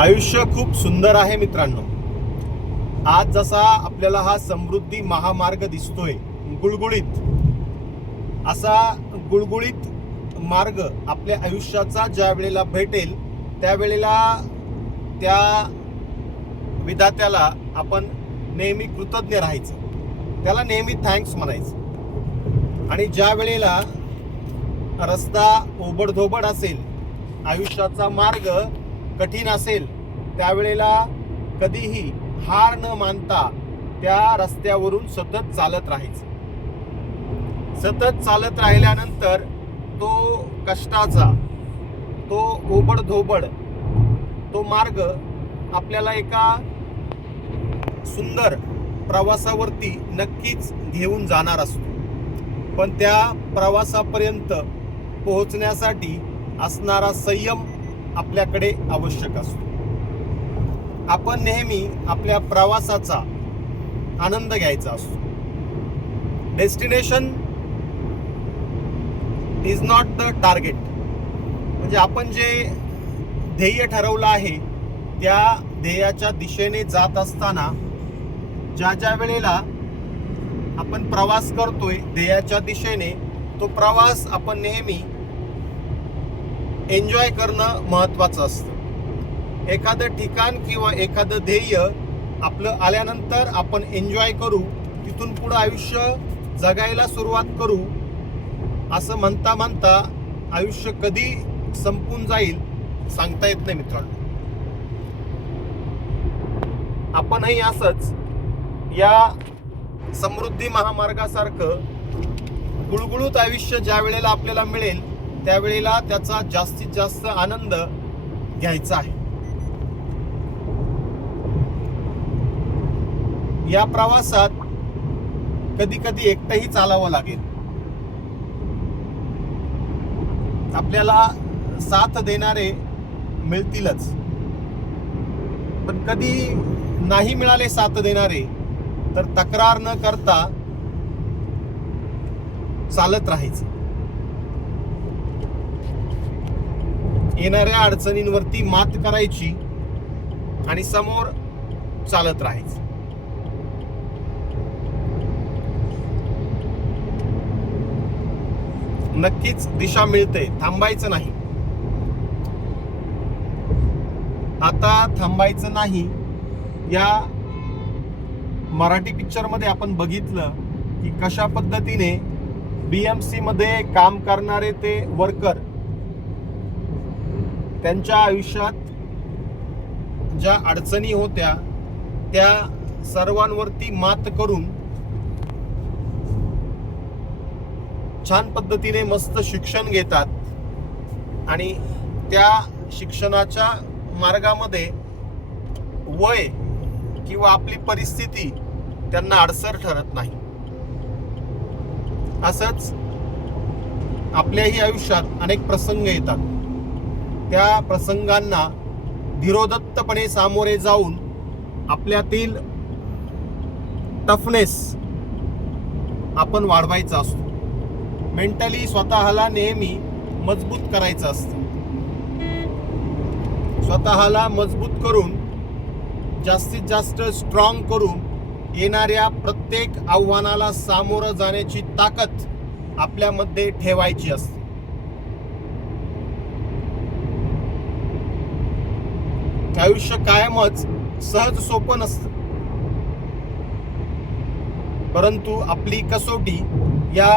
आयुष्य खूप सुंदर आहे मित्रांनो. आज जसा आपल्याला हा समृद्धी महामार्ग दिसतोय गुळगुळीत, असा गुळगुळीत मार्ग आपल्या आयुष्याचा ज्या वेळेला भेटेल त्यावेळेला त्या विधात्याला आपण नेहमी कृतज्ञ राहायचं, त्याला नेहमी थँक्स म्हणायचं. आणि ज्या वेळेला रस्ता ओबडधोबड असेल, आयुष्याचा मार्ग कठीण असेल, त्यावेळेला कधीही हार न मानता त्या रस्त्यावरून सतत चालत राहायचं. सतत चालत राहिल्यानंतर तो कष्टाचा, तो ओबडधोबड तो मार्ग आपल्याला एका सुंदर प्रवासावरती नक्कीच घेऊन जाणार असतो. पण त्या प्रवासापर्यंत पोहोचण्यासाठी असणारा संयम आपल्याकडे आवश्यक असतो. आपण नेहमी आपल्या प्रवासाचा आनंद घ्यायचा असतो. Destination is not the target. म्हणजे आपण जे ध्येय ठरवलं आहे त्या ध्येयाच्या दिशेने जात असताना ज्या ज्या वेळेला आपण प्रवास करतोय ध्येयाच्या दिशेने, तो प्रवास आपण नेहमी एन्जॉय करणं महत्त्वाचं असतं. एखादं ठिकाण किंवा एखादं ध्येय आपलं आल्यानंतर आपण एन्जॉय करू, तिथून पुढं आयुष्य जगायला सुरुवात करू, असं म्हणता म्हणता आयुष्य कधी संपून जाईल सांगता येत नाही मित्रांनो. आपणही असंच या समृद्धी महामार्गासारखं गुळगुळूत आयुष्य ज्या वेळेला आपल्याला मिळेल त्यावेळेला त्याचा जास्तीत जास्त आनंद घ्यायचा आहे. या प्रवासात कधी कधी एकटंही चालावं लागेल. आपल्याला साथ देणारे मिळतीलच, पण कधी नाही मिळाले साथ देणारे तर तक्रार न करता चालत राहायचं. येणाऱ्या अडचणींवरती मात करायची आणि समोर चालत राहायचं. नक्कीच दिशा मिळते, थांबायचं नाही. आता थांबायचं नाही. या मराठी पिक्चर मध्ये आपण बघितलं की कशा पद्धतीने BMC मध्ये काम करणारे ते वर्कर त्यांच्या आयुष्यात ज्या अडचणी होत्या त्या सर्वांवरती मात करून छान पद्धतीने मस्त शिक्षण घेतात आणि त्या शिक्षणाच्या मार्गामध्ये वय किंवा आपली परिस्थिती त्यांना अडसर ठरत नाही. असंच आपल्याही आयुष्यात अनेक प्रसंग येतात. त्या प्रसंगांना धीरोदत्तपणे सामोरे जाऊन आपल्यातील टफनेस आपण वाढवायचा असतो. मेंटली स्वतःला नेहमी मजबूत करायचं असतं. स्वतःला मजबूत करून जास्तीत जास्त स्ट्रॉंग करून येणाऱ्या प्रत्येक आव्हानाला सामोरं जाण्याची ताकद आपल्यामध्ये ठेवायची असते. आयुष्य कायमच सहज सोपं नसतं, परंतु आपली कसोटी या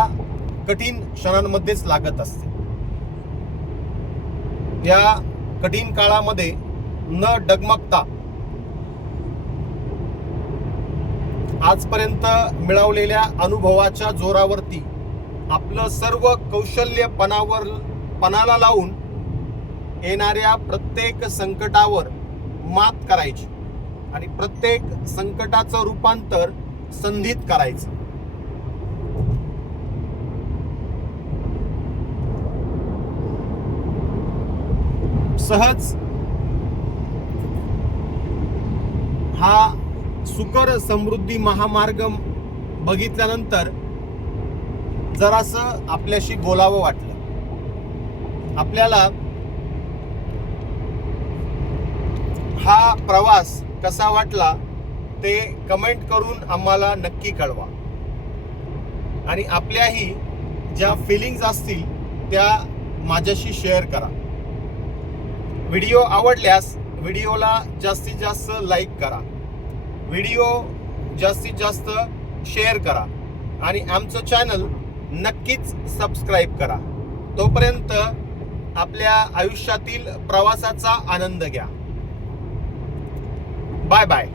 कठीण क्षणांमध्येच लागत असते. या कठीण काळामध्ये न डगमगता आजपर्यंत मिळवलेल्या अनुभवाच्या जोरावरती आपलं सर्व कौशल्य पणाला लावून येणाऱ्या प्रत्येक संकटावर मात करायची आणि प्रत्येक संकटाचं रूपांतर संधीत करायचं. सहज हा सुकर समृद्धी महामार्ग बघितल्यानंतर जरासं आपल्याशी बोलावं वाटलं. आपल्याला हा प्रवास कसा वाटला ते कमेंट करून आम्हाला नक्की कळवा आणि आपल्याही ज्या फिलिंग्ज असतील त्या माझ्याशी शेअर करा. व्हिडिओ आवडल्यास व्हिडिओला जास्तीत जास्त लाईक करा, व्हिडिओ जास्तीत जास्त शेअर करा आणि आमचं चॅनल नक्कीच सबस्क्राईब करा. तोपर्यंत आपल्या आयुष्यातील प्रवासाचा आनंद घ्या. Bye bye.